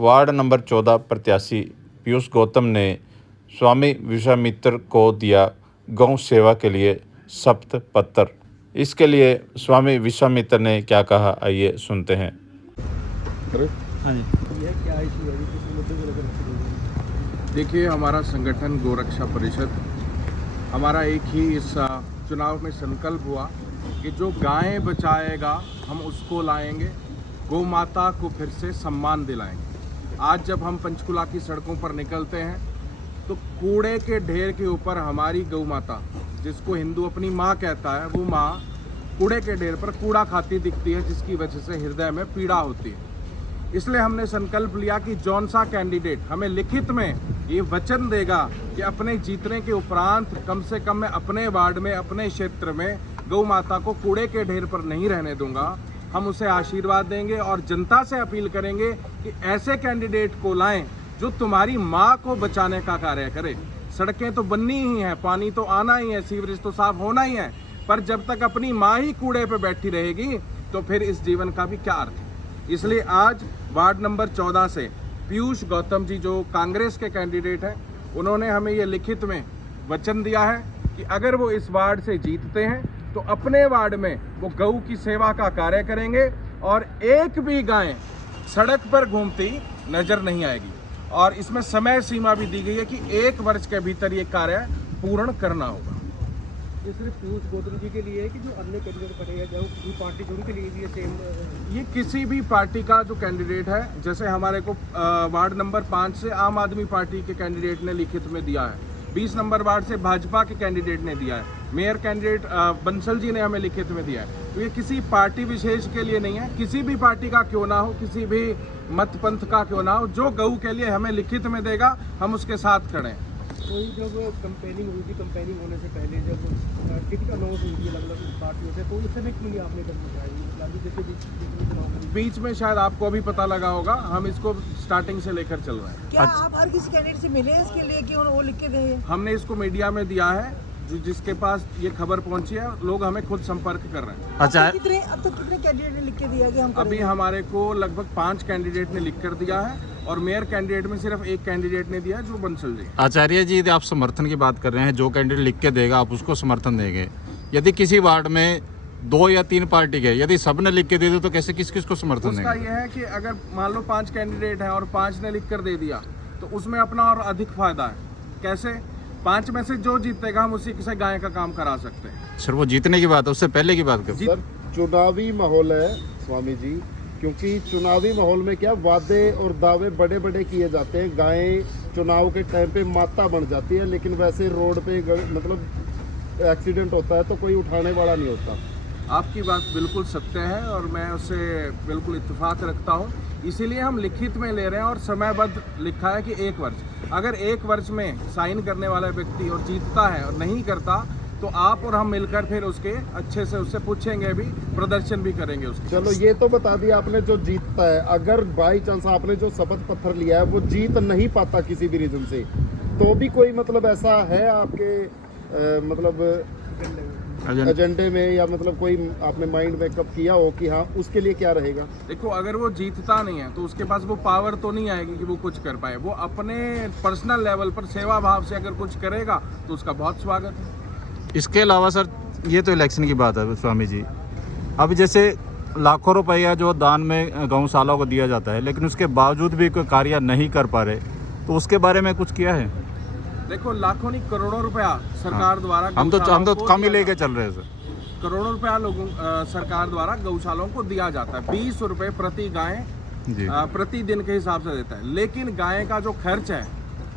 Ward number 14 प्रत्याशी पीयूष गौतम ने स्वामी विश्वामित्र को दिया गौ सेवा के लिए शपथ पत्र। इसके लिए स्वामी विश्वामित्र ने क्या कहा, आइए सुनते हैं। देखिए, हमारा संगठन गोरक्षा परिषद, हमारा एक ही इस चुनाव में संकल्प हुआ कि जो गायें बचाएगा हम उसको लाएंगे, गौ माता को फिर से सम्मान दिलाएंगे। आज जब हम पंचकुला की सड़कों पर निकलते हैं तो कूड़े के ढेर के ऊपर हमारी गौ माता, जिसको हिंदू अपनी माँ कहता है, वो माँ कूड़े के ढेर पर कूड़ा खाती दिखती है, जिसकी वजह से हृदय में पीड़ा होती है। इसलिए हमने संकल्प लिया कि जौन सा कैंडिडेट हमें लिखित में ये वचन देगा कि अपने जीतने के उपरांत कम से कम मैं अपने वार्ड में, अपने क्षेत्र में गौ माता को कूड़े के ढेर पर नहीं रहने दूंगा, हम उसे आशीर्वाद देंगे और जनता से अपील करेंगे कि ऐसे कैंडिडेट को लाएं जो तुम्हारी माँ को बचाने का कार्य करे। सड़कें तो बननी ही हैं, पानी तो आना ही है, सीवरेज तो साफ होना ही है, पर जब तक अपनी माँ ही कूड़े पे बैठी रहेगी तो फिर इस जीवन का भी क्या अर्थ है। इसलिए आज वार्ड नंबर 14 से पीयूष गौतम जी, जो कांग्रेस के कैंडिडेट हैं, उन्होंने हमें ये लिखित में वचन दिया है कि अगर वो इस वार्ड से जीतते हैं तो अपने वार्ड में वो गऊ की सेवा का कार्य करेंगे और एक भी गाय सड़क पर घूमती नजर नहीं आएगी। और इसमें समय सीमा भी दी गई है कि 1 वर्ष के भीतर ये कार्य पूर्ण करना होगा। ये सिर्फ पीयूष गौतम जी के लिए है कि जो अन्य कैंडिडेट बने हैं, जो किसी पार्टी के उनके लिए भी ये सेम? ये किसी भी पार्टी का जो कैंडिडेट है, जैसे हमारे को वार्ड नंबर 5 से आम आदमी पार्टी के कैंडिडेट ने लिखित में दिया है, 20 नंबर वार्ड से भाजपा के कैंडिडेट ने दिया है, मेयर कैंडिडेट बंसल जी ने हमें लिखित में दिया है। तो ये किसी पार्टी विशेष के लिए नहीं है, किसी भी पार्टी का क्यों ना हो, किसी भी मत पंथ का क्यों ना हो, जो गऊ के लिए हमें लिखित में देगा हम उसके साथ खड़े हैं। कोई जब कंपेनिंग हुई थी, कंपेनिंग होने से पहले जब टिकट अनाउंस हुई थी अलग अलग पार्टियों से, तो उस समय क्यों नहीं आपने कदम उठाई? बीच में शायद आपको अभी पता लगा होगा, हम इसको स्टार्टिंग से लेकर चल रहे हैं। क्या आप हर किसी कैंडिडेट से मिले हैं इसके लिए कि वो लिख के दें? हमने इसको मीडिया में दिया है, जिसके पास ये खबर पहुंची है, लोग हमें खुद संपर्क कर रहे हैं। अच्छा, अब तक कितने कैंडिडेट ने लिख के दिया कि हम अभी हमारे को लगभग 5 कैंडिडेट ने लिख कर दिया है और मेयर कैंडिडेट में सिर्फ 1 कैंडिडेट ने दिया, जो बंसल जी। आचार्य जी, यदि आप समर्थन की बात कर रहे हैं, जो कैंडिडेट लिख के देगा आप उसको समर्थन देंगे। यदि किसी वार्ड में 2 या 3 पार्टी के, यदि सब ने लिख के दे दे तो कैसे किस किस को समर्थन देंगे? उसका यह है कि अगर मान लो 5 कैंडिडेट हैं और 5 ने लिख कर दे दिया तो उसमें अपना और अधिक फायदा है। कैसे? 5 में से जो जीतेगा हम उसी से गाय का काम करा सकते हैं। सर, वो जीतने की बात है, उससे पहले की बात कर। सर, चुनावी माहौल है स्वामी जी, क्योंकि चुनावी माहौल में क्या वादे और दावे बड़े बड़े किए जाते हैं। गायें चुनाव के टाइम पे माता बन जाती है, लेकिन वैसे रोड पे मतलब एक्सीडेंट होता है तो कोई उठाने वाला नहीं होता। आपकी बात बिल्कुल सत्य है और मैं उससे बिल्कुल इत्तेफाक रखता हूँ, इसीलिए हम लिखित में ले रहे हैं और समयबद्ध लिखा है कि 1 वर्ष। अगर 1 वर्ष में साइन करने वाला व्यक्ति और जीतता है और नहीं करता तो आप और हम मिलकर फिर उसके अच्छे से उससे पूछेंगे भी, प्रदर्शन भी करेंगे उसके। चलो, ये तो बता दिया आपने जो जीतता है। अगर बाई चांस आपने जो शपथ पत्र लिया है वो जीत नहीं पाता किसी भी रीजन से, तो भी कोई मतलब ऐसा है आपके मतलब एजेंडे में, या मतलब कोई आपने माइंड मेकअप किया हो कि हाँ उसके लिए क्या रहेगा? देखो, अगर वो जीतता नहीं है तो उसके पास वो पावर तो नहीं आएगी कि वो कुछ कर पाए। वो अपने पर्सनल लेवल पर सेवा भाव से अगर कुछ करेगा तो उसका बहुत स्वागत है। इसके अलावा सर, ये तो इलेक्शन की बात है स्वामी जी, अब जैसे लाखों रुपया जो दान में गौशालाओं को दिया जाता है, लेकिन उसके बावजूद भी कोई कार्य नहीं कर पा रहे, तो उसके बारे में कुछ किया है? देखो, लाखों नहीं करोड़ों रुपया सरकार द्वारा हम तो कम ही लेके चल रहे हैं सर। करोड़ों रुपया लोगों सरकार द्वारा गौशालाओं को दिया जाता है। 20 रुपये प्रति गाय प्रतिदिन के हिसाब से देता है। लेकिन गाय का जो खर्च है,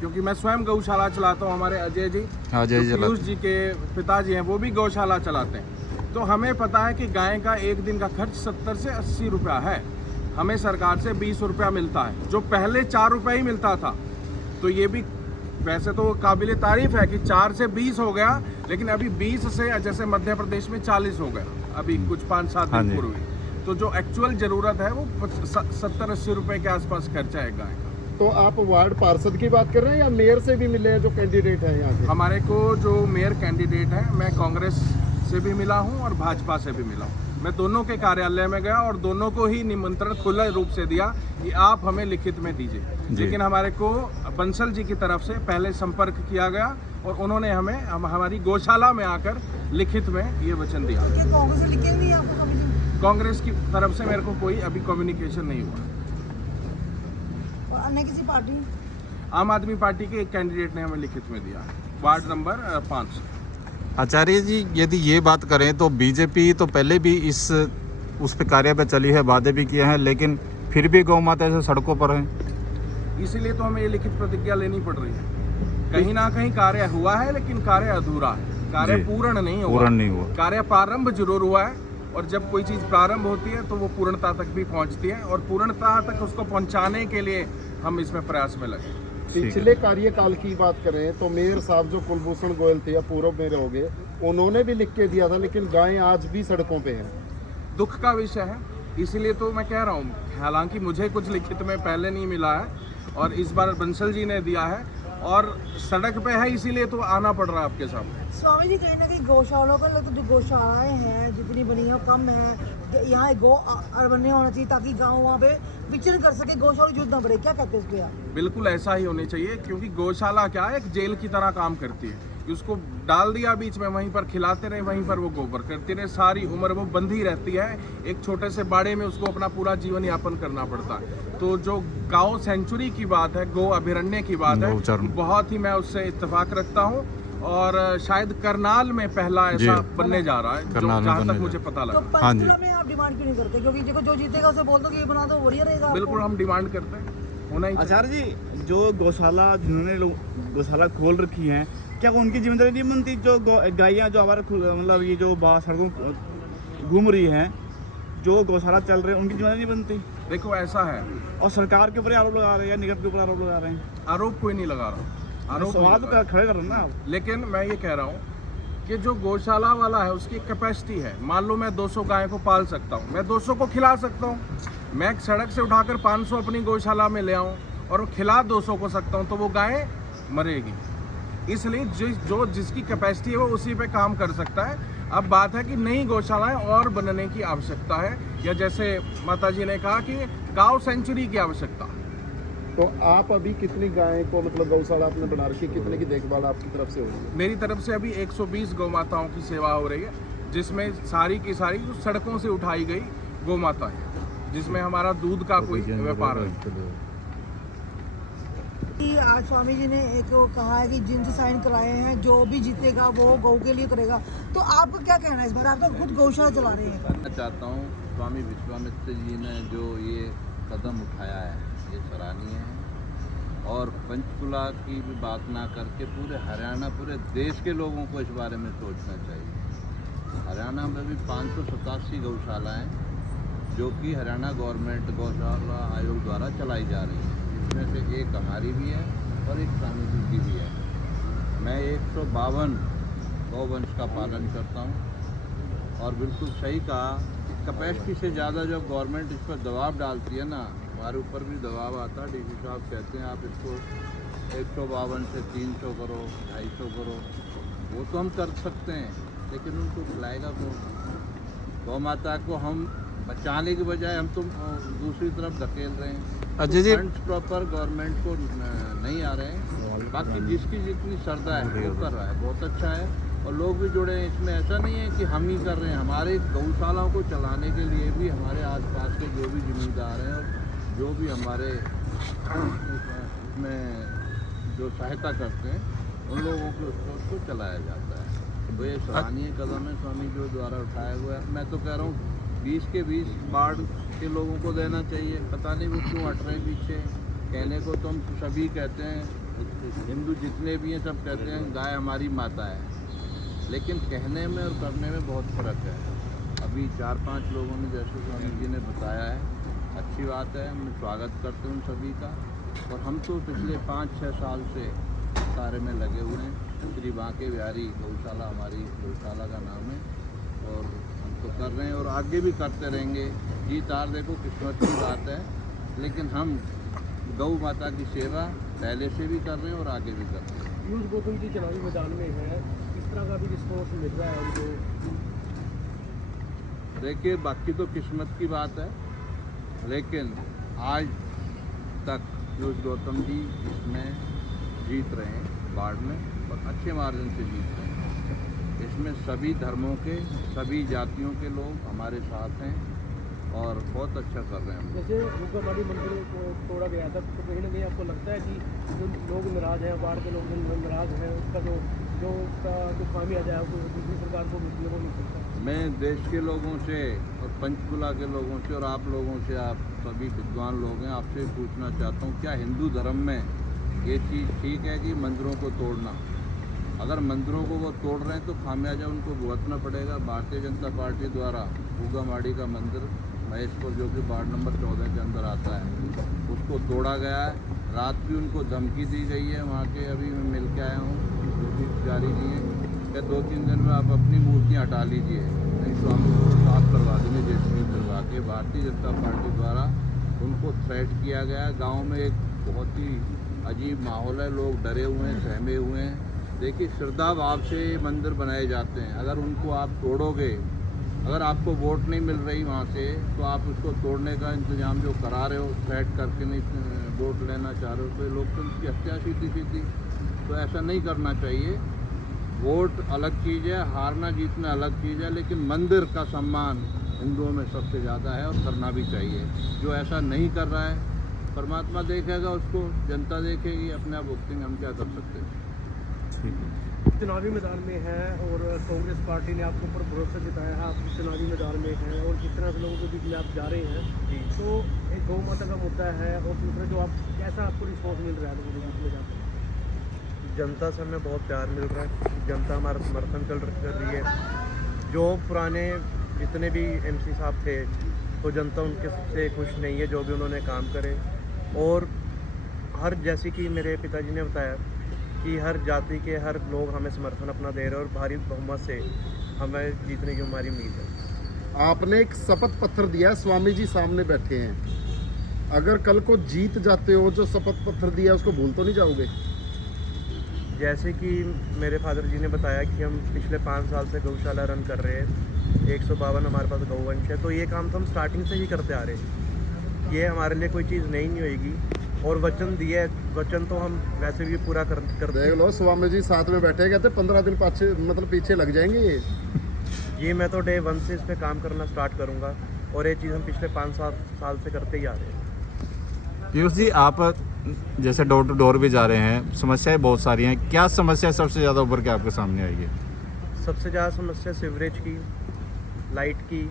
क्योंकि मैं स्वयं गौशाला चलाता हूँ, हमारे अजय जी पीयूष जी के पिताजी हैं, वो भी गौशाला चलाते हैं, तो हमें पता है कि गाय का एक दिन का खर्च 70 से 80 रुपया है। हमें सरकार से 20 रुपया मिलता है, जो पहले 4 रुपये ही मिलता था। तो ये भी वैसे तो काबिले तारीफ है कि 4 से 20 हो गया, लेकिन अभी 20 से जैसे मध्य प्रदेश में 40 हो गया अभी कुछ 5-7 दिन पूर्व। तो जो एक्चुअल ज़रूरत है वो 70-80 रुपये के आसपास खर्चा है गाय का। तो आप वार्ड पार्षद की बात कर रहे हैं या मेयर से भी मिले हैं जो कैंडिडेट है यहाँ के? हमारे को जो मेयर कैंडिडेट है, मैं कांग्रेस से भी मिला हूँ और भाजपा से भी मिला हूँ। मैं दोनों के कार्यालय में गया और दोनों को ही निमंत्रण खुले रूप से दिया कि आप हमें लिखित में दीजिए। लेकिन हमारे को बंसल जी की तरफ से पहले संपर्क किया गया और उन्होंने हमें हमारी गौशाला में आकर लिखित में ये वचन दिया। क्या कांग्रेस से लिखे हुए हैं आपको कमीशन? कांग्रेस की तरफ से मेरे को कोई अभी कम्युनिकेशन नहीं हुआ। और अन्य किसी पार्टी? आम आदमी पार्टी के एक कैंडिडेट ने हमें लिखित में दिया, वार्ड नंबर 5। आचार्य जी, यदि ये बात करें तो बीजेपी तो पहले भी उस पे कार्य पे चली है, वादे भी किए हैं, लेकिन फिर भी गौ माता ऐसे सड़कों पर हैं। इसीलिए तो हमें ये लिखित प्रतिज्ञा लेनी पड़ रही है। कहीं ना कहीं कार्य हुआ है लेकिन कार्य अधूरा है, कार्य जी, पूर्ण नहीं हुआ। कार्य प्रारंभ जरूर हुआ है और जब कोई चीज़ प्रारंभ होती है तो वो पूर्णता तक भी पहुंचती है और पूर्णता तक उसको पहुंचाने के लिए हम इसमें प्रयास में लगे। पिछले कार्यकाल की बात करें तो मेयर साहब जो कुलभूषण गोयल थे या पूर्व मेयर हो गए, उन्होंने भी लिख के दिया था, लेकिन गायें आज भी सड़कों पे हैं। दुख का विषय है, इसीलिए तो मैं कह रहा हूँ। हालांकि मुझे कुछ लिखित में पहले नहीं मिला है और इस बार बंसल जी ने दिया है और सड़क पे है, इसीलिए तो आना पड़ रहा है आपके सामने। स्वामी जी, कहीं ना कहीं गौशालों का तो जो गौशालाएं हैं जितनी बनी है कम है, यहाँ गौ अरबन्य होना चाहिए ताकि गाँव वहाँ पे विचरण कर सके, गौशाला युद्ध ना बढ़े। क्या कहते हैं इस पे आप? बिल्कुल ऐसा ही होनी चाहिए, क्योंकि गौशाला क्या है, एक जेल की तरह काम करती है। उसको डाल दिया बीच में, वहीं पर खिलाते रहे, वहीं पर वो गोबर करती रहे, सारी उम्र वो बंधी रहती है। एक छोटे से बाड़े में उसको अपना पूरा जीवन यापन करना पड़ता है। तो जो गौ सेंचुरी की बात है, गौ अभयारण्य की बात है, बहुत ही मैं उससे इत्तेफाक रखता हूँ और शायद करनाल में पहला ऐसा बनने जा रहा है, जहाँ तक मुझे पता तो लगा। पंचकुला में आप डिमांड क्यों नहीं करते? क्योंकि देखो जो जीतेगा उसे बोल दो कि ये बना दो, बढ़िया रहेगा। बिल्कुल हम डिमांड करते हैं, होना ही चाहिए। आचार्य जी, जो गौशाला जिन्होंने लोग गौशाला खोल रखी है, क्या वो उनकी जिम्मेदारी नहीं बनती? जो गायें जो हमारे मतलब ये जो सड़कों घूम रही हैं, जो गौशाला चल रहे हैं, उनकी जिम्मेदारी नहीं बनती? देखो ऐसा है, और सरकार के ऊपर आरोप लगा रहे हैं या निगम के ऊपर आरोप लगा रहे हैं? आरोप कोई नहीं लगा रहा, आरोप सवाल नहीं तो लगा खड़े कर रहे हैं ना आप। रहा। लेकिन मैं ये कह रहा हूँ कि जो गौशाला वाला है उसकी कैपेसिटी है। मान लो मैं 200 गाय को पाल सकता हूँ, मैं 200 को खिला सकता हूँ। मैं सड़क से उठाकर 500 अपनी गौशाला में ले आऊँ और खिला 200 को सकता हूँ, तो वो गाय मरेगी। इसलिए जो जिसकी कैपेसिटी है वो उसी पे काम कर सकता है। अब बात है कि नई गौशालाएं और बनने की आवश्यकता है, या जैसे माता जी ने कहा कि गांव सेंचुरी की आवश्यकता। तो आप अभी कितनी गायें को मतलब गौशाला आपने बना रखी है, कितने की देखभाल आपकी तरफ से हो रही है? मेरी तरफ से अभी 120 गौ माताओं की सेवा हो रही है, जिसमें सारी की सारी सड़कों से उठाई गई गौ माता है, जिसमें हमारा दूध का कोई व्यापार है। कि आज स्वामी जी ने एक कहा है कि जिनसे साइन कराए हैं जो भी जीतेगा वो गौ के लिए करेगा, तो आपका क्या कहना है इस बार? आप तो खुद गौशाला चला रहे हैं। मैं चाहता हूँ स्वामी विश्वामित्र जी ने जो ये कदम उठाया है ये सराहनीय है, और पंचकुला की भी बात ना करके पूरे हरियाणा, पूरे देश के लोगों को इस बारे में सोचना चाहिए। हरियाणा में भी 587 गौशाला हैं जो कि हरियाणा गवर्नमेंट गौशाला आयोग द्वारा चलाई जा रही है, जिसमें से एक हमारी भी है और एक स्वामी जी की भी है। मैं 152 गौवंश का पालन करता हूँ और बिल्कुल सही कहा कि कैपेसिटी से ज़्यादा जब गवर्नमेंट इस पर दबाव डालती है ना, हमारे ऊपर भी दबाव आता है। डीसी साहब कहते हैं आप इसको 152 से 300 करो, 250 करो, वो तो हम कर सकते हैं, लेकिन उनको खिलाएगा कौन? गौ माता को हम बचाने के बजाय हम तो दूसरी तरफ धकेल रहे हैं। Ajay ji, funds proper government को नहीं आ रहे हैं। बाकी जिसकी जितनी श्रद्धा है वो कर रहा है, बहुत अच्छा है, और लोग भी जुड़े हैं इसमें। ऐसा नहीं है कि हम ही कर रहे हैं, हमारे गौशालाओं को चलाने के लिए भी हमारे आसपास के जो भी जिम्मेदार हैं और जो भी हमारे इसमें जो सहायता करते हैं उन लोगों को उसको चलाया जाता है। तो ये सराहनीय कदम है स्वामी जी द्वारा उठाया हुआ है। मैं तो कह रहा हूँ 20 के 20 वार्ड के लोगों को देना चाहिए। पता नहीं वो क्यों हट रहे हैं पीछे। कहने को तो हम सभी कहते हैं, हिंदू जितने भी हैं सब कहते हैं गाय हमारी माता है, लेकिन कहने में और करने में बहुत फ़र्क है। अभी 4-5 लोगों ने, जैसे स्वामी जी ने बताया है, अच्छी बात है, मैं स्वागत करता हूँ सभी का। और हम तो पिछले 5-6 साल से कार्य में लगे हुए हैं। श्री बांके बिहारी गौशाला हमारी गौशाला का नाम है, और हम तो कर रहे हैं और आगे भी करते रहेंगे। जीत हार देखो किस्मत की बात है, लेकिन हम गौ माता की सेवा पहले से भी कर रहे हैं और आगे भी कर रहे हैं। पीयूष गौतम जी चुनावी मैदान में है, इस तरह का भी रिस्पॉन्स मिल रहा है उनको? देखिए बाकी तो किस्मत की बात है, लेकिन आज तक पीयूष गौतम जी इसमें जीत रहे हैं बाढ़ में, और अच्छे मार्जिन से जीत रहे हैं। इसमें सभी धर्मों के, सभी जातियों के लोग हमारे साथ हैं और बहुत अच्छा कर रहे हैं। जैसे गुग्गाबाड़ी मंदिर को तोड़ा गया था, तो कहीं ना कहीं आपको लगता है कि जो लोग नाराज हैं, बाढ़ के लोग जो नाराज हैं, उसका जो खामियाजा है वो दूसरी सरकार को मिलने को नहीं सकता। मैं देश के लोगों से और पंचकुला के लोगों से और आप लोगों से, आप सभी विद्वान लोग हैं, आपसे पूछना चाहता हूँ, क्या हिंदू धर्म में ये चीज़ ठीक है कि मंदिरों को तोड़ना? अगर मंदिरों को वो तोड़ रहे हैं तो खामियाजा उनको भुगतना पड़ेगा। भारतीय जनता पार्टी द्वारा गुग्गामाड़ी का मंदिर महेशपुर, जो कि वार्ड नंबर 14 के अंदर आता है, उसको तोड़ा गया है। रात भी उनको धमकी दी गई है वहाँ के, अभी मैं मिल के आया हूँ, नोटिस जारी किए कि 2-3 दिन में आप अपनी मूर्तियाँ हटा लीजिए, नहीं तो हम उसको साफ करवा देंगे जेसीबी करवा के। भारतीय जनता पार्टी द्वारा उनको थ्रेट किया गया है। गाँव में एक बहुत ही अजीब माहौल है, लोग डरे हुए हैं, सहमे हुए हैं। देखिए श्रद्धा भाव से मंदिर बनाए जाते हैं, अगर उनको आप तोड़ोगे, अगर आपको वोट नहीं मिल रही वहाँ से, तो आप उसको तोड़ने का इंतजाम जो करा रहे हो, थ्रेट करके नहीं वोट लेना चाह रहे हो, तो लोकतंत्र की हत्या सीधी। तो ऐसा नहीं करना चाहिए। वोट अलग चीज़ है, हारना जीतना अलग चीज़ है, लेकिन मंदिर का सम्मान हिंदुओं में सबसे ज़्यादा है और करना भी चाहिए। जो ऐसा नहीं कर रहा है, परमात्मा देखेगा उसको, जनता देखेगी, अपने आप भुगतेंगे, हम क्या कर सकते हैं। चुनावी मैदान में है और कांग्रेस पार्टी ने आपके ऊपर भरोसा जताया है, आप चुनावी मैदान में हैं और जिस तरह से लोगों के बीच में आप जा रहे हैं, तो एक गौ माता का मुद्दा है और दूसरा जो आप कैसा आपको रिस्पॉन्स मिल रहा है लोगों के बीच में जाकर? जनता से हमें बहुत प्यार मिल रहा है, जनता हमारा समर्थन कर रही है। जो पुराने जितने भी एमसी साहब थे, तो जनता उनके से खुश नहीं है, जो भी उन्होंने काम करे। और हर, जैसे कि मेरे पिताजी ने बताया कि हर जाति के हर लोग हमें समर्थन अपना दे रहे हैं और भारी बहुमत से हमें जीतने की हमारी उम्मीद है। आपने एक शपथ पत्र दिया है, स्वामी जी सामने बैठे हैं, अगर कल को जीत जाते हो, जो शपथ पत्र दिया उसको भूल तो नहीं जाओगे? जैसे कि मेरे फादर जी ने बताया कि हम पिछले 5 साल से गौशाला रन कर रहे हैं, 152 हमारे पास गौवंश है, तो ये काम तो हम स्टार्टिंग से ही करते आ रहे हैं। ये हमारे लिए कोई चीज़ नई नहीं होएगी और वचन दिए, वचन तो हम वैसे भी पूरा कर देख लो, स्वामी जी साथ में बैठे, कहते 15 दिन पीछे लग जाएंगे ये मैं तो डे 1 से इस पे काम करना स्टार्ट करूँगा और ये चीज़ हम पिछले 5 साल से करते ही आ रहे हैं। पीयूष जी, आप जैसे डोर टू डोर भी जा रहे हैं, समस्याएं बहुत सारी हैं, क्या समस्या सबसे ज़्यादा उभर के आपके सामने आई है? सबसे ज़्यादा समस्या सीवरेज की, लाइट की,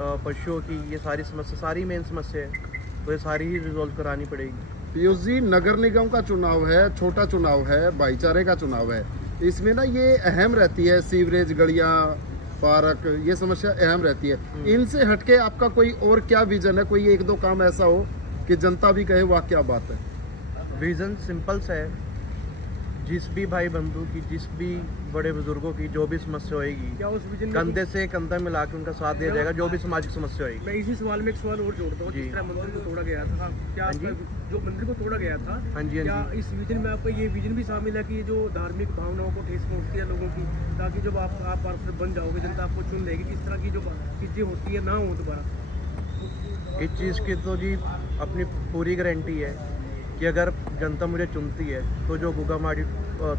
पशुओं की, ये सारी समस्या, सारी मेन समस्या है, तो ये सारी ही रिजॉल्व करानी पड़ेगी। पीयूष जी, नगर निगम का चुनाव है, छोटा चुनाव है, भाईचारे का चुनाव है, इसमें ना ये अहम रहती है, सीवरेज, गलियाँ, पार्क, ये समस्या अहम रहती है। इनसे हटके आपका कोई और क्या विजन है? कोई 1-2 काम ऐसा हो कि जनता भी कहे वाह क्या बात है। विज़न सिंपल सा है, जिस भी भाई बंधु की, जिस भी बड़े बुजुर्गों की जो भी समस्या होएगी, क्या उस विजन कंधे से कंधा मिला के उनका साथ दिया जाएगा, जो भी सामाजिक समस्या होएगी। मैं इसी सवाल में एक सवाल और जोड़ता हूँ, जी। जिस तरह मंदिर को तोड़ा गया था, क्या हाँ जी। आपका जो मंदिर को तोड़ा गया था, हाँ जी, हाँ क्या जी। इस विजन में आपका ये विजन भी शामिल है कि जो धार्मिक भावनाओं को ठेस पहुँचती है लोगों की, ताकि जब आप पार्षद बन जाओगे, जनता आपको चुन लेगी, इस तरह की जो चीज़ें होती है ना हो दोबारा? इस चीज़ की तो जी अपनी पूरी गारंटी है कि अगर जनता मुझे चुनती है तो जो गुग्गामाड़ी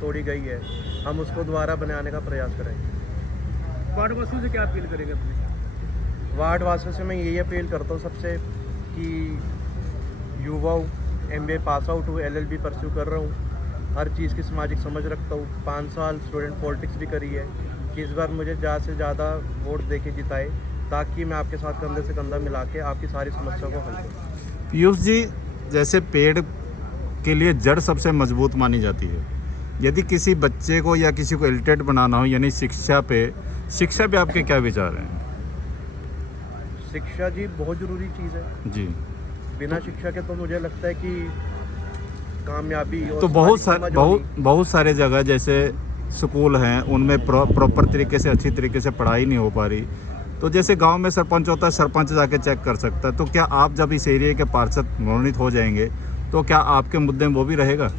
तोड़ी गई है, हम उसको दोबारा बनाने का प्रयास करेंगे। वार्ड वासियों से क्या अपील करेंगे अपने? वार्ड वासियों से मैं यही अपील करता हूँ सबसे कि युवाओं, MBA पास आउट हूँ, LLB परस्यू कर रहा हूँ, हर चीज़ की सामाजिक समझ रखता हूँ, 5 साल स्टूडेंट पॉलिटिक्स भी करी है, कि इस बार मुझे ज़्यादा से ज़्यादा वोट दे के जिताए, ताकि मैं आपके साथ कंधे से कंधा मिला के आपकी सारी समस्याओं को हल करूँ। पीयूष जी, जैसे पेड़ के लिए जड़ सबसे मजबूत मानी जाती है, यदि किसी बच्चे को या किसी को इलिटरेट बनाना हो, यानी शिक्षा पे आपके क्या विचार हैं? शिक्षा जी बहुत ज़रूरी चीज़ है जी। बिना शिक्षा के तो मुझे लगता है कि कामयाबी और तो बहुत सारे जगह जैसे स्कूल हैं, उनमें प्रॉपर तरीके से, अच्छी तरीके से पढ़ाई नहीं हो पा रही, तो जैसे गांव में सरपंच होता है, सरपंच जाके चेक कर सकता है, तो क्या आप जब इस एरिया के पार्षद मनोनीत हो जाएंगे तो क्या आपके मुद्दे में वो भी रहेगा?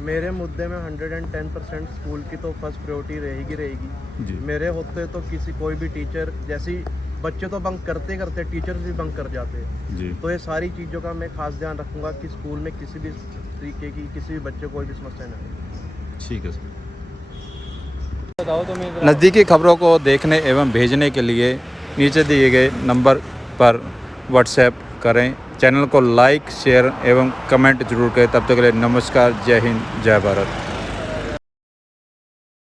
मेरे मुद्दे में 110% स्कूल की तो फर्स्ट प्रायोरिटी रहेगी। जी। मेरे होते तो किसी कोई भी टीचर, जैसी बच्चे तो बंक करते करते टीचर्स भी बंक कर जाते हैं। जी तो ये सारी चीज़ों का मैं खास ध्यान रखूँगा कि स्कूल में किसी भी तरीके की किसी भी बच्चे को कोई भी समस्या ना हो। ठीक है सर। बताओ तो मैं नज़दीकी खबरों को देखने एवं भेजने के लिए नीचे दिए गए नंबर पर व्हाट्सएप करें। चैनल को लाइक शेयर एवं कमेंट जरूर करें। तब तक के लिए नमस्कार, जय हिंद, जय भारत।